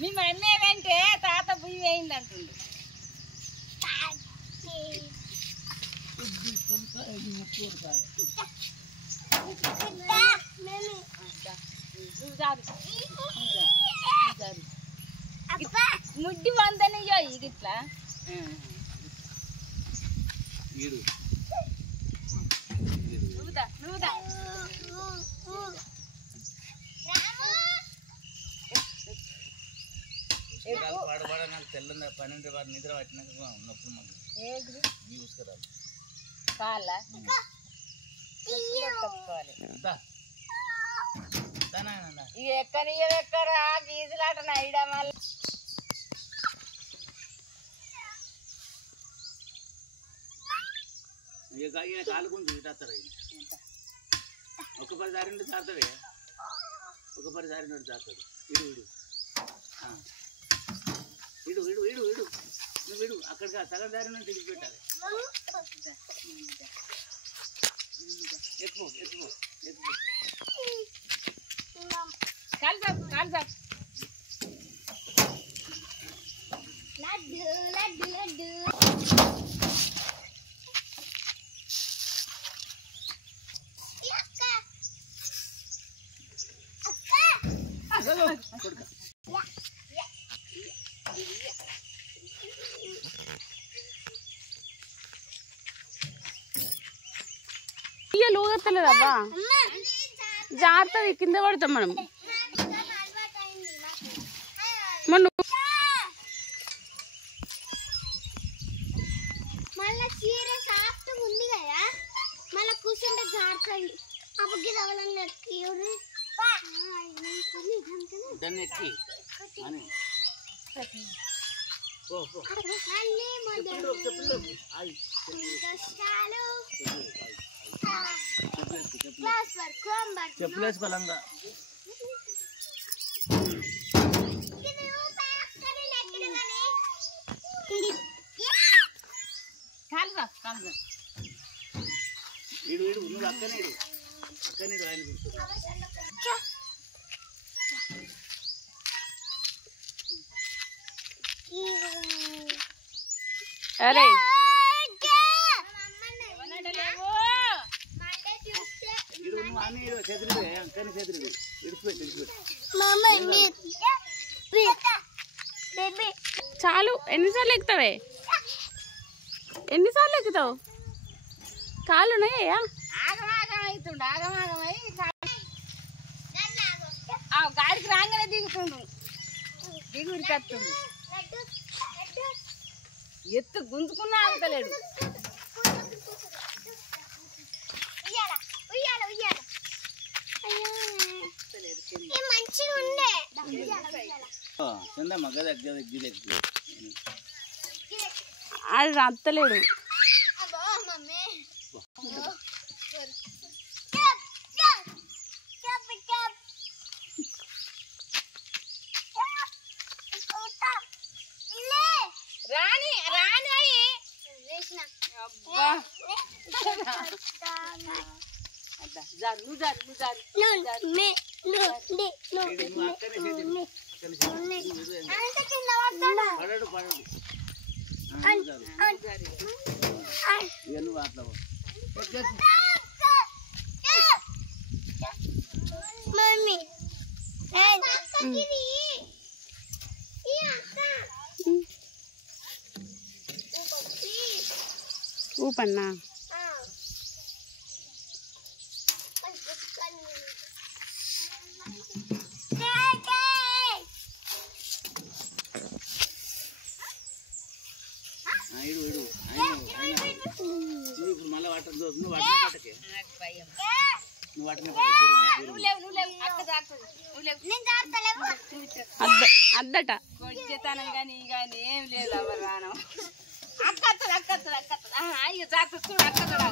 మీ mummy ఏమంటే తాత పుయ్యి వేయింది అంటుండు. ముడ్డి వందనియో ఇట్లా నాకు తెల్లందా 12 వారు నిద్ర పట్టినాక నొప్పులు మాకు చూసుకురాలి కాళ్ళ ఎక్కరా బీజులాట నైడా మళ్ళీ కాలు కొంచెం ఇటాస్తాడు ఒక పది సారి నుండి తాతాడే ఒక పది సారి నుండి తాతాడు ఇడు ఇడు ఇడు ఇడు ఇడు ఇడు నువ్వు ఇడు అక్కడికి సగం దారి నుండి తెచ్చి పెట్టాలి ఎక్కువ ఎక్కువ ఎక్కువ కాల్సా లడ్డు లడ్డు లడ్డు లోగత్తలేదబ్బా జాగ్రత్త కింద పడతాం మనం మొన్న మళ్ళీ చీర సాఫ్ట్ ఉంది కదా మళ్ళీ కూర్చుంటే జారుతుంది అప్పటికి తగలన్నట్టు దాన్ని ఎక్కి అని చెప్పులేసుకోవాలంగా ఇడు ఇడు నువ్వు అక్కనే ఇడు అక్కనే ఇడు ఆయన అరే ఇడు నువ్వు అని ఇడు చేతులు అక్కనే చేతులు ఇడిచిపెట్టు చాలు ఎన్నిసార్లు ఎక్కుతావే ఎన్నిసార్లు ఎక్కుతావు కాళ్ళు ఉన్నాయా ఆగమాగం అవుతుండు ఆగమాగమై గాడికి రాగానే దిగుతుండు దిగురికత్తుండు ఎత్తు గుంజుకున్నా ఆగుతలేడు మంచిగా ఉండే చందమ్మ గద గద గిద అది అత్తలేడు రాని రాని పడడు పడడు నువ్వు అట్లా మమ్మీ ఊపన్నా ఇడు ఇడు ఇప్పుడు మళ్ళీ వాటర్ నువ్వు వాటర్ పట్టకే నువ్వు వాటర్ అద్దట కొట్టేతనం కానీ కానీ ఏం లేదు ఎవరు రాను అక్కత్తడు అక్కత్తడు అక్కత్తడు అయ్యో జాగ్రత్త చూడు అక్కత్తడు